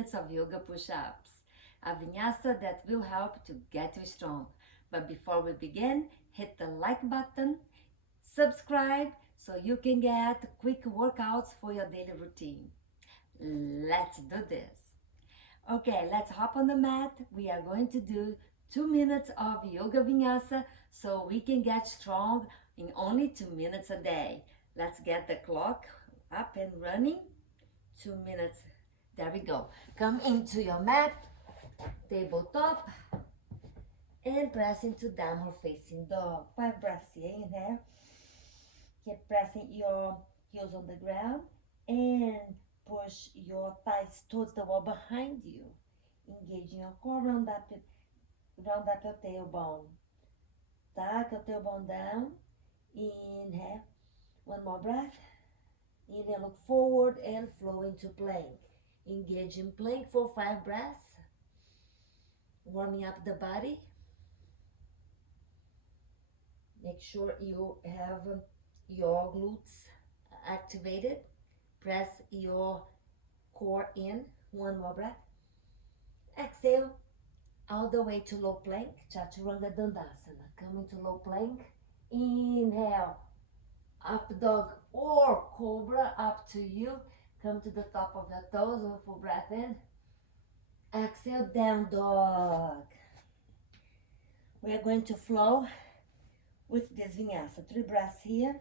minutes of yoga push-ups, a vinyasa that will help to get you strong. But before we begin, hit the like button, subscribe so you can get quick workouts for your daily routine. Let's do this. Okay, let's hop on the mat. We are going to do 2 minutes of yoga vinyasa so we can get strong in only 2 minutes a day. Let's get the clock up and running. 2 minutes. There we go. Come into your mat, tabletop, and press into downward facing dog. 5 breaths here. Inhale. Keep pressing your heels on the ground and push your thighs towards the wall behind you. Engaging your core, round up your tailbone. Tuck your tailbone down. Inhale. One more breath. Inhale, look forward and flow into plank. Engage in plank for 5 breaths. Warming up the body. Make sure you have your glutes activated. Press your core in. One more breath. Exhale all the way to low plank, Chaturanga Dandasana. Come into low plank. Inhale, up dog or cobra, up to you. Come to the top of your toes, one full breath in. Exhale, down dog. We are going to flow with this vinyasa. 3 breaths here.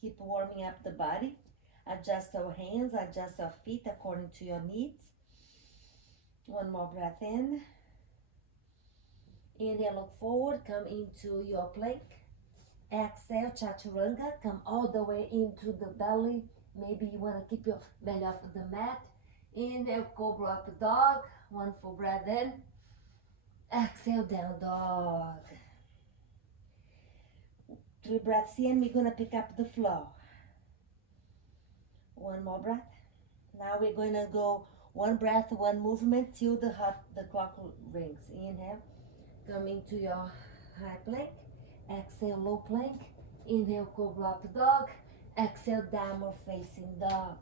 Keep warming up the body. Adjust our hands, adjust our feet according to your needs. One more breath in. Inhale, look forward, come into your plank. Exhale, Chaturanga, come all the way into the belly. Maybe you want to keep your belly off the mat. Inhale, cobra up dog. One full breath in. Exhale, down dog. 3 breaths in, we're going to pick up the flow. One more breath. Now we're going to go 1 breath, 1 movement till the clock rings. Inhale, come into your high plank. Exhale, low plank. Inhale, cobra up dog. Exhale, downward facing dog.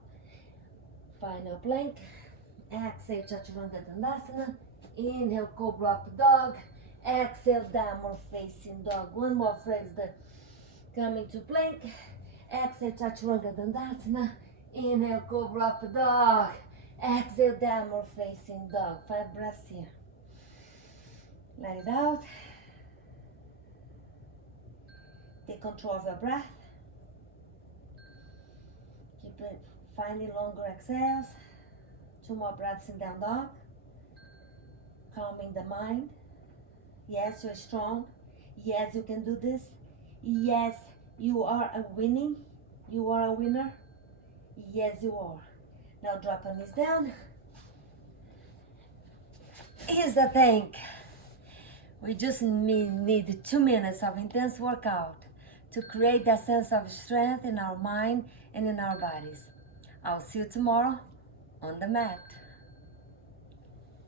Final plank. Exhale, Chaturanga Dandasana. Inhale, cobra up dog. Exhale, downward facing dog. One more phrase. Come into plank. Exhale, Chaturanga Dandasana. Inhale, cobra up dog. Exhale, downward facing dog. 5 breaths here. Let it out. Take control of your breath. Keep it finding longer exhales. 2 more breaths in down dog. Calming the mind. Yes, you're strong. Yes, you can do this. Yes, you are winning. You are a winner. Yes, you are. Now drop your knees down. Here's the thing. We just need 2 minutes of intense workout to create that sense of strength in our mind and in our bodies. I'll see you tomorrow on the mat.